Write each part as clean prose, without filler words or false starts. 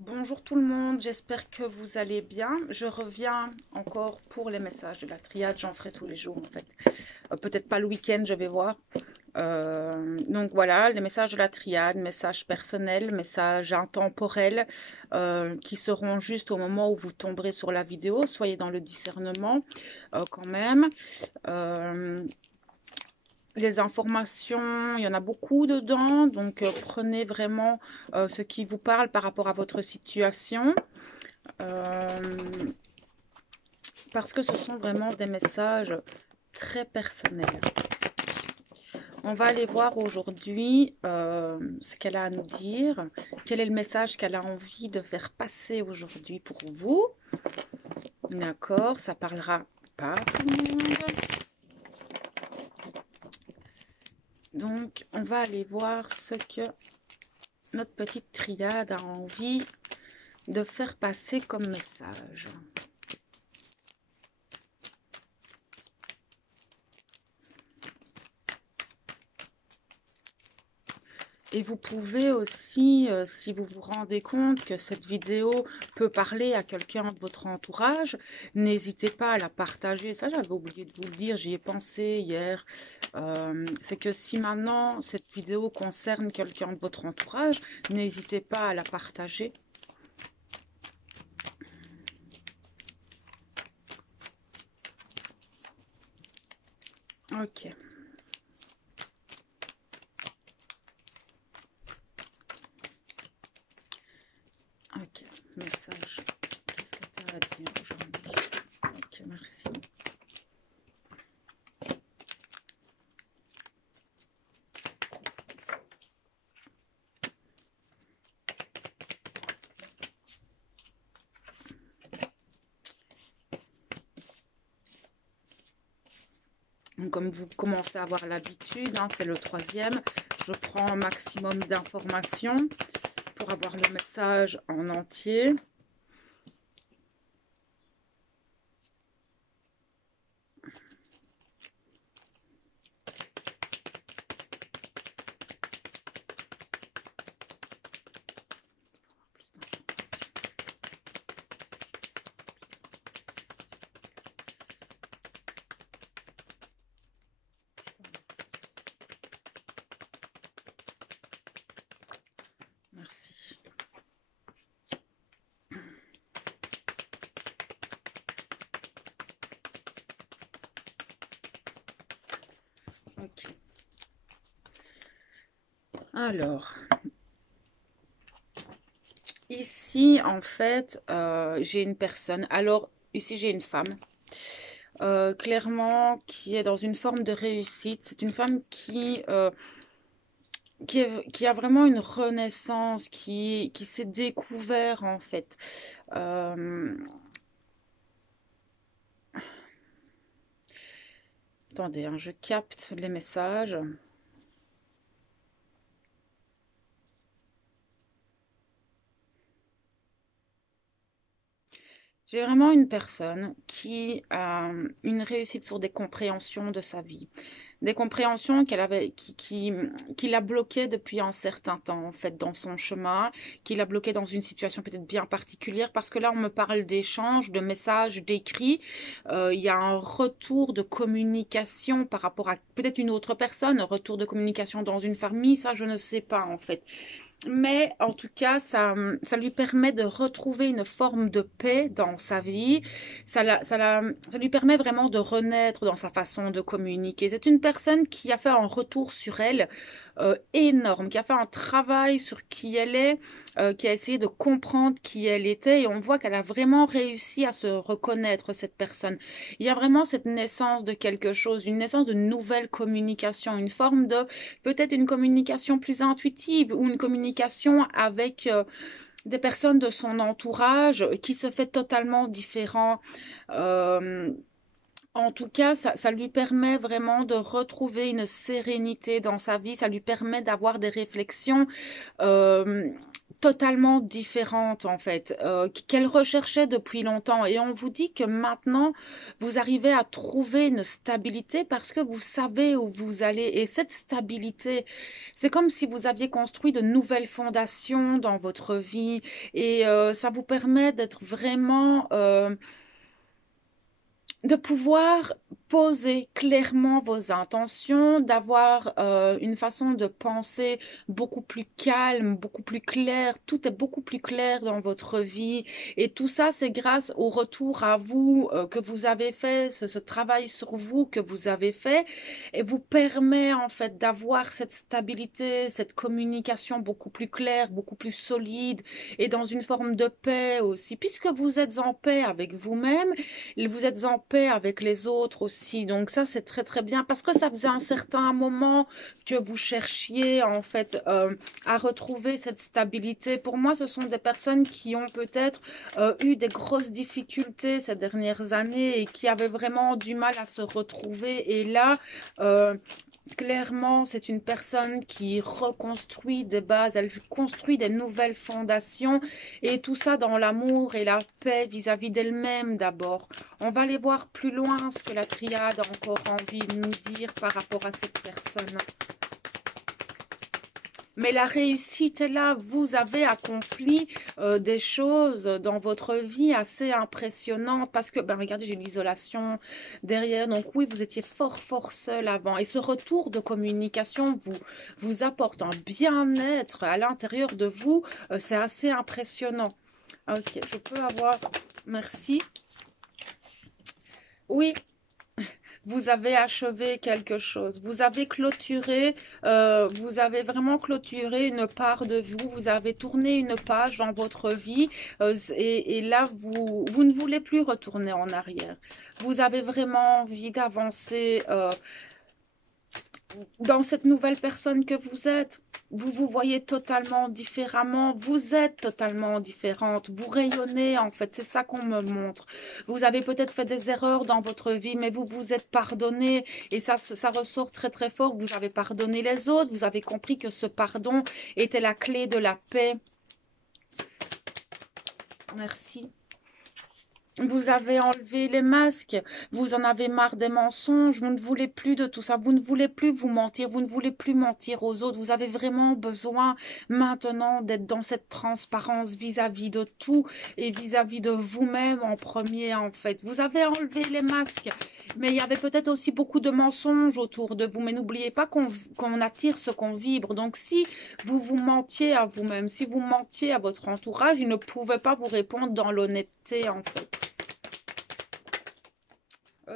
Bonjour tout le monde, j'espère que vous allez bien. Je reviens encore pour les messages de la triade, j'en ferai tous les jours en fait. Peut-être pas le week-end, je vais voir. Donc voilà, les messages de la triade, messages personnels, messages intemporels qui seront juste au moment où vous tomberez sur la vidéo. Soyez dans le discernement quand même. Euh, les informations, il y en a beaucoup dedans, donc prenez vraiment ce qui vous parle par rapport à votre situation. Euh, Parce que ce sont vraiment des messages très personnels. On va aller voir aujourd'hui ce qu'elle a à nous dire, quel est le message qu'elle a envie de faire passer aujourd'hui pour vous. D'accord, ça parlera pas à tout le monde. Donc, on va aller voir ce que notre petite triade a envie de faire passer comme message. Et vous pouvez aussi, si vous vous rendez compte que cette vidéo peut parler à quelqu'un de votre entourage, n'hésitez pas à la partager. Ça, j'avais oublié de vous le dire, j'y ai pensé hier. C'est que si maintenant cette vidéo concerne quelqu'un de votre entourage, n'hésitez pas à la partager. Ok. Ok, message. Qu'est-ce que tu as à dire aujourd'hui? Ok, merci. Donc, comme vous commencez à avoir l'habitude, hein, c'est le troisième, je prends un maximum d'informations pour avoir le message en entier. Merci. Ok. Alors, ici, en fait, j'ai une personne. Alors, ici, j'ai une femme. Clairement, qui est dans une forme de réussite. C'est une femme qui a vraiment une renaissance, qui s'est découvert, en fait. Euh, Attendez, hein, je capte les messages. J'ai vraiment une personne qui a une réussite sur des compréhensions de sa vie. Des compréhensions qu'elle avait, qui la bloquaient depuis un certain temps, en fait, dans son chemin, qui la bloquait dans une situation peut-être bien particulière, parce que là, on me parle d'échanges, de messages, d'écrits. Il y a un retour de communication par rapport à peut-être une autre personne, un retour de communication dans une famille, ça, je ne sais pas, en fait. Mais en tout cas, ça lui permet de retrouver une forme de paix dans sa vie. Ça lui permet vraiment de renaître dans sa façon de communiquer. C'est une personne qui a fait un retour sur elle énorme, qui a fait un travail sur qui elle est, qui a essayé de comprendre qui elle était. Et on voit qu'elle a vraiment réussi à se reconnaître, cette personne. Il y a vraiment cette naissance de quelque chose, une naissance de nouvelle communication, une forme de peut-être une communication plus intuitive ou une communication avec des personnes de son entourage qui se fait totalement différent. Euh, En tout cas, ça lui permet vraiment de retrouver une sérénité dans sa vie, ça lui permet d'avoir des réflexions euh, totalement différentes en fait, qu'elle recherchait depuis longtemps. Et on vous dit que maintenant, vous arrivez à trouver une stabilité parce que vous savez où vous allez. Et cette stabilité, c'est comme si vous aviez construit de nouvelles fondations dans votre vie et ça vous permet d'être vraiment de pouvoir poser clairement vos intentions, d'avoir une façon de penser beaucoup plus calme, beaucoup plus claire. Tout est beaucoup plus clair dans votre vie. Et tout ça, c'est grâce au retour à vous que vous avez fait, ce travail sur vous que vous avez fait, et vous permet en fait d'avoir cette stabilité, cette communication beaucoup plus claire, beaucoup plus solide, et dans une forme de paix aussi, puisque vous êtes en paix avec vous-même, vous êtes en paix avec les autres aussi. Donc ça, c'est très très bien parce que ça faisait un certain moment que vous cherchiez en fait à retrouver cette stabilité. Pour moi, ce sont des personnes qui ont peut-être eu des grosses difficultés ces dernières années et qui avaient vraiment du mal à se retrouver. Et là, clairement, c'est une personne qui reconstruit des bases, elle construit des nouvelles fondations et tout ça dans l'amour et la paix vis-à-vis d'elle-même d'abord. On va aller voir plus loin ce que la triade a encore envie de nous dire par rapport à cette personne. Mais la réussite est là, vous avez accompli des choses dans votre vie assez impressionnantes parce que, ben regardez, j'ai l'isolation derrière, donc oui, vous étiez fort seul avant et ce retour de communication vous apporte un bien-être à l'intérieur de vous, c'est assez impressionnant. Ok, je peux avoir, merci. Oui, vous avez achevé quelque chose, vous avez clôturé, vous avez vraiment clôturé une part de vous, vous avez tourné une page dans votre vie et là, vous ne voulez plus retourner en arrière. Vous avez vraiment envie d'avancer dans cette nouvelle personne que vous êtes. Vous vous voyez totalement différemment, vous êtes totalement différente, vous rayonnez en fait, c'est ça qu'on me montre. Vous avez peut-être fait des erreurs dans votre vie, mais vous vous êtes pardonné et ça ressort très très fort. Vous avez pardonné les autres, vous avez compris que ce pardon était la clé de la paix. Merci. Vous avez enlevé les masques, vous en avez marre des mensonges, vous ne voulez plus de tout ça, vous ne voulez plus vous mentir, vous ne voulez plus mentir aux autres, vous avez vraiment besoin maintenant d'être dans cette transparence vis-à-vis de tout et vis-à-vis de vous-même en premier en fait. Vous avez enlevé les masques, mais il y avait peut-être aussi beaucoup de mensonges autour de vous, mais n'oubliez pas qu'on attire ce qu'on vibre, donc si vous vous mentiez à vous-même, si vous mentiez à votre entourage, ils ne pouvaient pas vous répondre dans l'honnêteté en fait.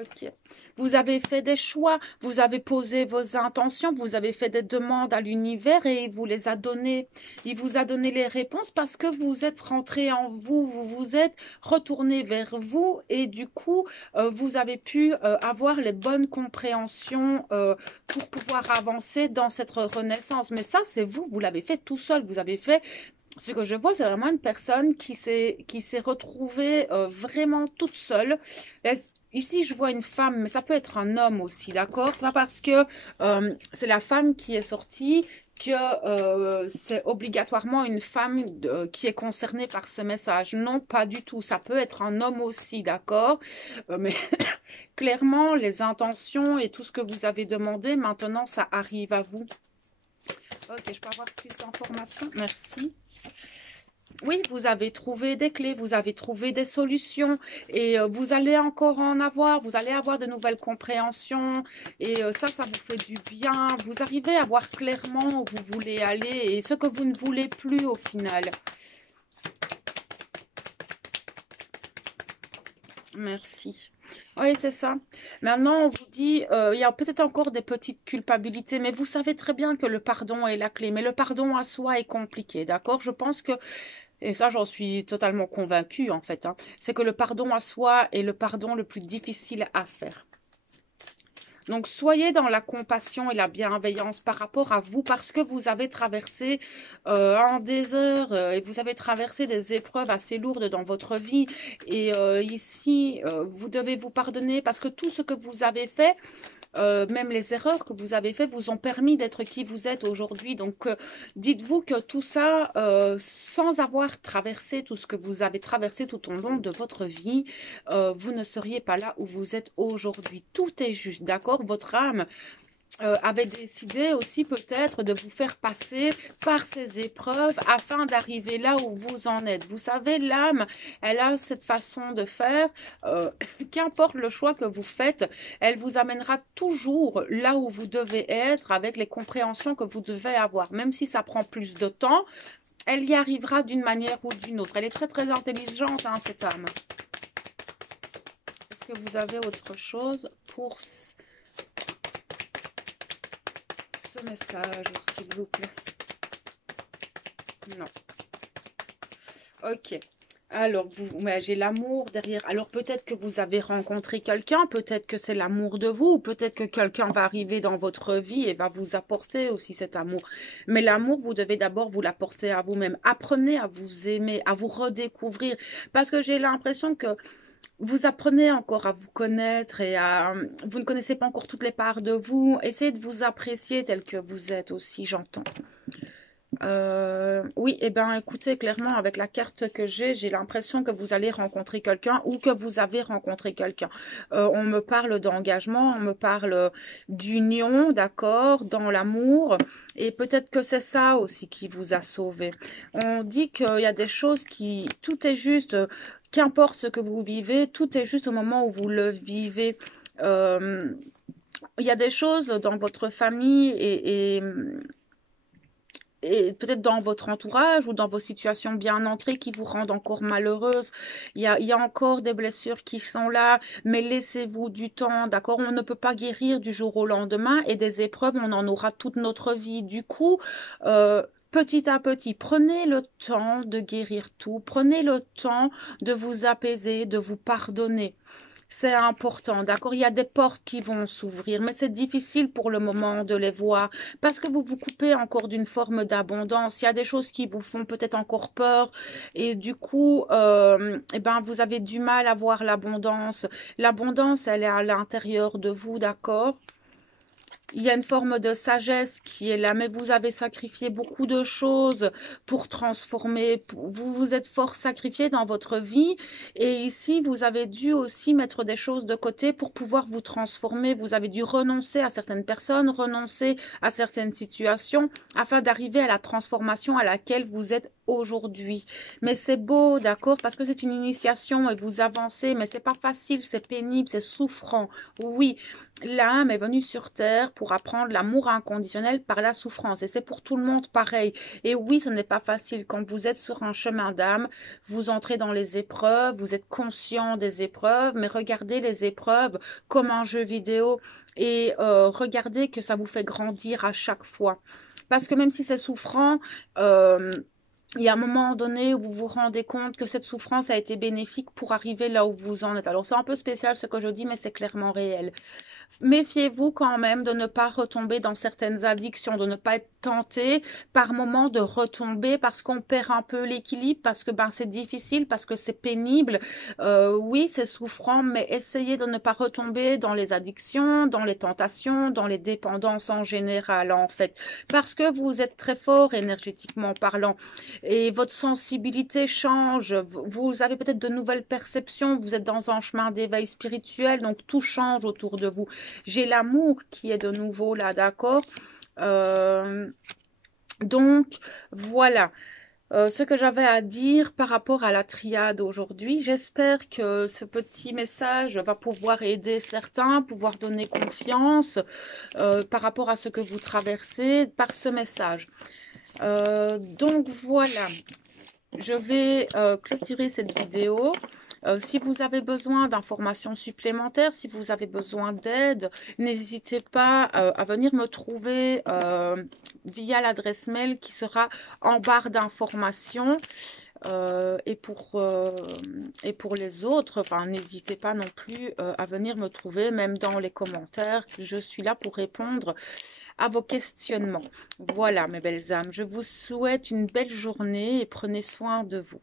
Ok. Vous avez fait des choix, vous avez posé vos intentions, vous avez fait des demandes à l'univers et il vous les a données. Il vous a donné les réponses parce que vous êtes rentré en vous, vous vous êtes retourné vers vous et du coup, vous avez pu avoir les bonnes compréhensions pour pouvoir avancer dans cette renaissance. Mais ça, c'est vous, vous l'avez fait tout seul, vous avez fait ce que je vois, c'est vraiment une personne qui s'est retrouvée vraiment toute seule. Ici, je vois une femme, mais ça peut être un homme aussi, d'accord? C'est pas parce que c'est la femme qui est sortie que c'est obligatoirement une femme qui est concernée par ce message. Non, pas du tout. Ça peut être un homme aussi, d'accord? Mais clairement, les intentions et tout ce que vous avez demandé, maintenant, ça arrive à vous. Ok, je peux avoir plus d'informations? Merci. Oui, vous avez trouvé des clés, vous avez trouvé des solutions et vous allez encore en avoir, vous allez avoir de nouvelles compréhensions et ça vous fait du bien. Vous arrivez à voir clairement où vous voulez aller et ce que vous ne voulez plus au final. Merci. Oui, c'est ça. Maintenant, on vous dit, il y a peut-être encore des petites culpabilités, mais vous savez très bien que le pardon est la clé. Mais le pardon à soi est compliqué, d'accord? Je pense que et ça, j'en suis totalement convaincue, en fait, hein. C'est que le pardon à soi est le pardon le plus difficile à faire. Donc, soyez dans la compassion et la bienveillance par rapport à vous parce que vous avez traversé un désert et vous avez traversé des épreuves assez lourdes dans votre vie. Et ici, vous devez vous pardonner parce que tout ce que vous avez fait, même les erreurs que vous avez faites vous ont permis d'être qui vous êtes aujourd'hui. Donc, dites-vous que tout ça, sans avoir traversé tout ce que vous avez traversé tout au long de votre vie, vous ne seriez pas là où vous êtes aujourd'hui. Tout est juste, d'accord? Votre âme avait décidé aussi peut-être de vous faire passer par ces épreuves afin d'arriver là où vous en êtes. Vous savez, l'âme, elle a cette façon de faire, qu'importe le choix que vous faites, elle vous amènera toujours là où vous devez être avec les compréhensions que vous devez avoir. Même si ça prend plus de temps, elle y arrivera d'une manière ou d'une autre. Elle est très très intelligente, hein, cette âme. Est-ce que vous avez autre chose pour ce message, s'il vous plaît? Non. Ok. Alors, j'ai l'amour derrière. Alors, peut-être que vous avez rencontré quelqu'un, peut-être que c'est l'amour de vous, ou peut-être que quelqu'un va arriver dans votre vie et va vous apporter aussi cet amour. Mais l'amour, vous devez d'abord vous l'apporter à vous-même. Apprenez à vous aimer, à vous redécouvrir. Parce que j'ai l'impression que vous apprenez encore à vous connaître et vous ne connaissez pas encore toutes les parts de vous. Essayez de vous apprécier tel que vous êtes aussi, j'entends. Oui, et bien écoutez, clairement avec la carte que j'ai l'impression que vous allez rencontrer quelqu'un ou que vous avez rencontré quelqu'un. On me parle d'engagement, on me parle d'union, d'accord, dans l'amour, et peut-être que c'est ça aussi qui vous a sauvé. On dit qu'il y a des choses qui, tout est juste, qu'importe ce que vous vivez, tout est juste au moment où vous le vivez. Il y a des choses dans votre famille et peut-être dans votre entourage ou dans vos situations bien ancrées qui vous rendent encore malheureuse. Il y a encore des blessures qui sont là, mais laissez-vous du temps, d'accord? On ne peut pas guérir du jour au lendemain et des épreuves, on en aura toute notre vie. Du coup, petit à petit, prenez le temps de guérir tout, prenez le temps de vous apaiser, de vous pardonner. C'est important, d'accord? Il y a des portes qui vont s'ouvrir, mais c'est difficile pour le moment de les voir parce que vous vous coupez encore d'une forme d'abondance. Il y a des choses qui vous font peut-être encore peur et du coup, eh ben, vous avez du mal à voir l'abondance. L'abondance, elle est à l'intérieur de vous, d'accord? Il y a une forme de sagesse qui est là, mais vous avez sacrifié beaucoup de choses pour transformer. Vous vous êtes fort sacrifié dans votre vie et ici, vous avez dû aussi mettre des choses de côté pour pouvoir vous transformer. Vous avez dû renoncer à certaines personnes, renoncer à certaines situations afin d'arriver à la transformation à laquelle vous êtes aujourd'hui. Mais c'est beau, d'accord, parce que c'est une initiation et vous avancez, mais c'est pas facile, c'est pénible, c'est souffrant. Oui, l'âme est venue sur terre pour apprendre l'amour inconditionnel par la souffrance. Et c'est pour tout le monde pareil. Et oui, ce n'est pas facile. Quand vous êtes sur un chemin d'âme, vous entrez dans les épreuves, vous êtes conscient des épreuves, mais regardez les épreuves comme un jeu vidéo et regardez que ça vous fait grandir à chaque fois. Parce que même si c'est souffrant, il y a un moment donné où vous vous rendez compte que cette souffrance a été bénéfique pour arriver là où vous en êtes. Alors c'est un peu spécial ce que je dis, mais c'est clairement réel. Méfiez-vous quand même de ne pas retomber dans certaines addictions, de ne pas être tenté par moment de retomber parce qu'on perd un peu l'équilibre, parce que ben c'est difficile, parce que c'est pénible. Oui, c'est souffrant, mais essayez de ne pas retomber dans les addictions, dans les tentations, dans les dépendances en général en fait, parce que vous êtes très fort énergétiquement parlant et votre sensibilité change. Vous avez peut-être de nouvelles perceptions, vous êtes dans un chemin d'éveil spirituel, donc tout change autour de vous. J'ai l'amour qui est de nouveau là, d'accord? Donc, voilà. Ce que j'avais à dire par rapport à la triade aujourd'hui. J'espère que ce petit message va pouvoir aider certains, pouvoir donner confiance par rapport à ce que vous traversez par ce message. Donc, voilà. Je vais clôturer cette vidéo. Si vous avez besoin d'informations supplémentaires, si vous avez besoin d'aide, n'hésitez pas à venir me trouver via l'adresse mail qui sera en barre d'informations. Et pour les autres, enfin, n'hésitez pas non plus à venir me trouver, même dans les commentaires. Je suis là pour répondre à vos questionnements. Voilà, mes belles âmes, je vous souhaite une belle journée et prenez soin de vous.